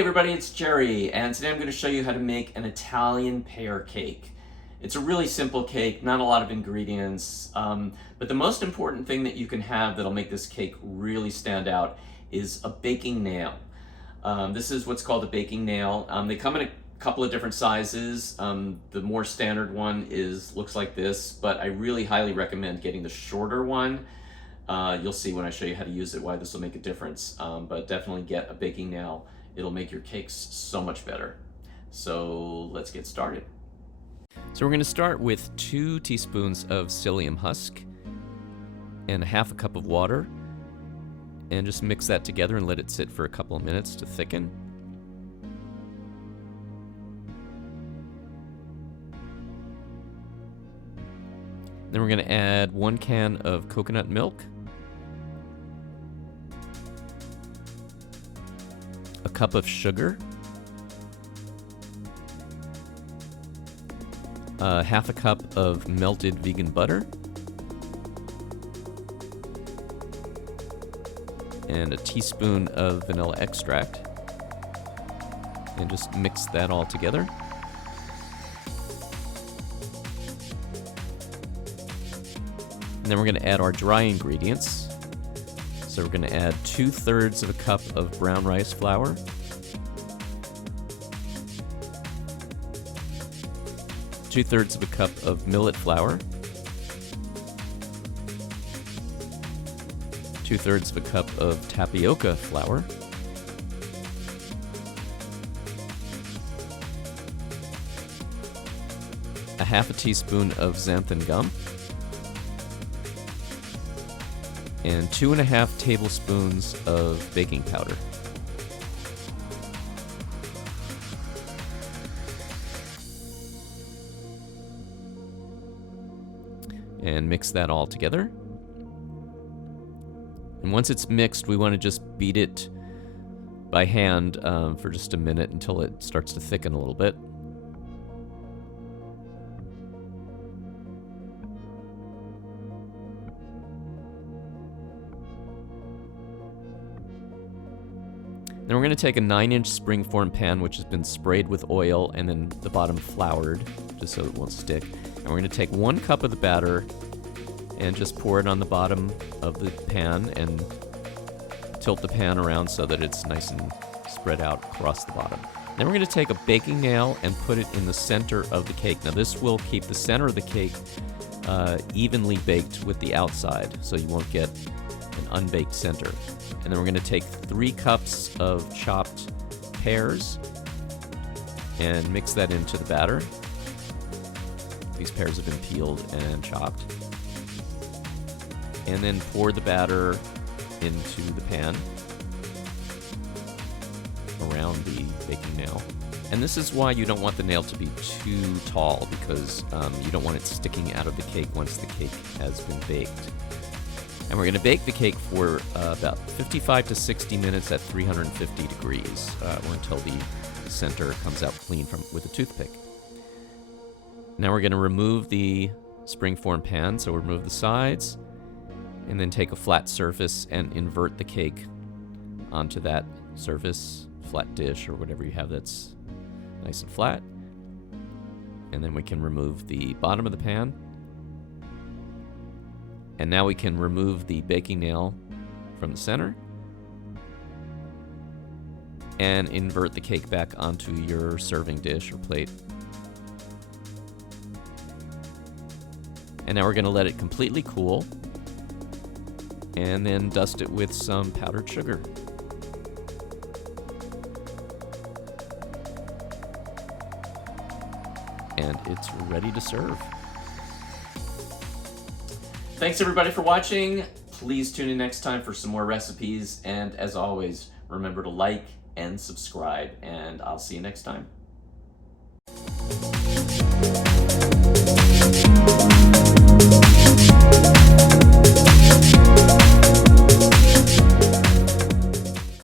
everybody, it's Jerry, and today I'm going to show you how to make an Italian pear cake. It's a really simple cake, not a lot of ingredients, but the most important thing that you can have that'll make this cake really stand out is a baking nail. This is what's called a baking nail. They come in a couple of different sizes. The more standard one looks like this, but I really highly recommend getting the shorter one. You'll see when I show you how to use it why this will make a difference, but definitely get a baking nail. It'll make your cakes so much better. So let's get started. So we're going to start with 2 teaspoons of psyllium husk and half a cup of water, and just mix that together and let it sit for a couple of minutes to thicken. Then we're going to add 1 can of coconut milk, a cup of sugar, half a cup of melted vegan butter, and a teaspoon of vanilla extract, and just mix that all together. And then we're going to add our dry ingredients. So we're going to add 2/3 of a cup of brown rice flour, 2/3 of a cup of millet flour, 2/3 of a cup of tapioca flour, a half a teaspoon of xanthan gum, and 2.5 tablespoons of baking powder. And mix that all together. And once it's mixed, we want to just beat it by hand for just a minute until it starts to thicken a little bit. Then we're going to take a 9-inch springform pan which has been sprayed with oil and then the bottom floured just so it won't stick. And we're going to take 1 cup of the batter and just pour it on the bottom of the pan and tilt the pan around so that it's nice and spread out across the bottom. Then we're going to take a baking nail and put it in the center of the cake. Now this will keep the center of the cake evenly baked with the outside, so you won't get an unbaked center. And then we're going to take 3 cups of chopped pears and mix that into the batter. These pears have been peeled and chopped. And then pour the batter into the pan around the baking nail. And this is why you don't want the nail to be too tall, because you don't want it sticking out of the cake once the cake has been baked. And we're going to bake the cake for about 55 to 60 minutes at 350 degrees, or until the center comes out clean with a toothpick. Now we're going to remove the springform pan, so remove the sides, and then take a flat surface and invert the cake onto that surface, flat dish or whatever you have that's nice and flat. And then we can remove the bottom of the pan. And now we can remove the baking nail from the center and invert the cake back onto your serving dish or plate. And now we're going to let it completely cool and then dust it with some powdered sugar. And it's ready to serve. Thanks everybody for watching. Please tune in next time for some more recipes, and as always, remember to like and subscribe, and I'll see you next time.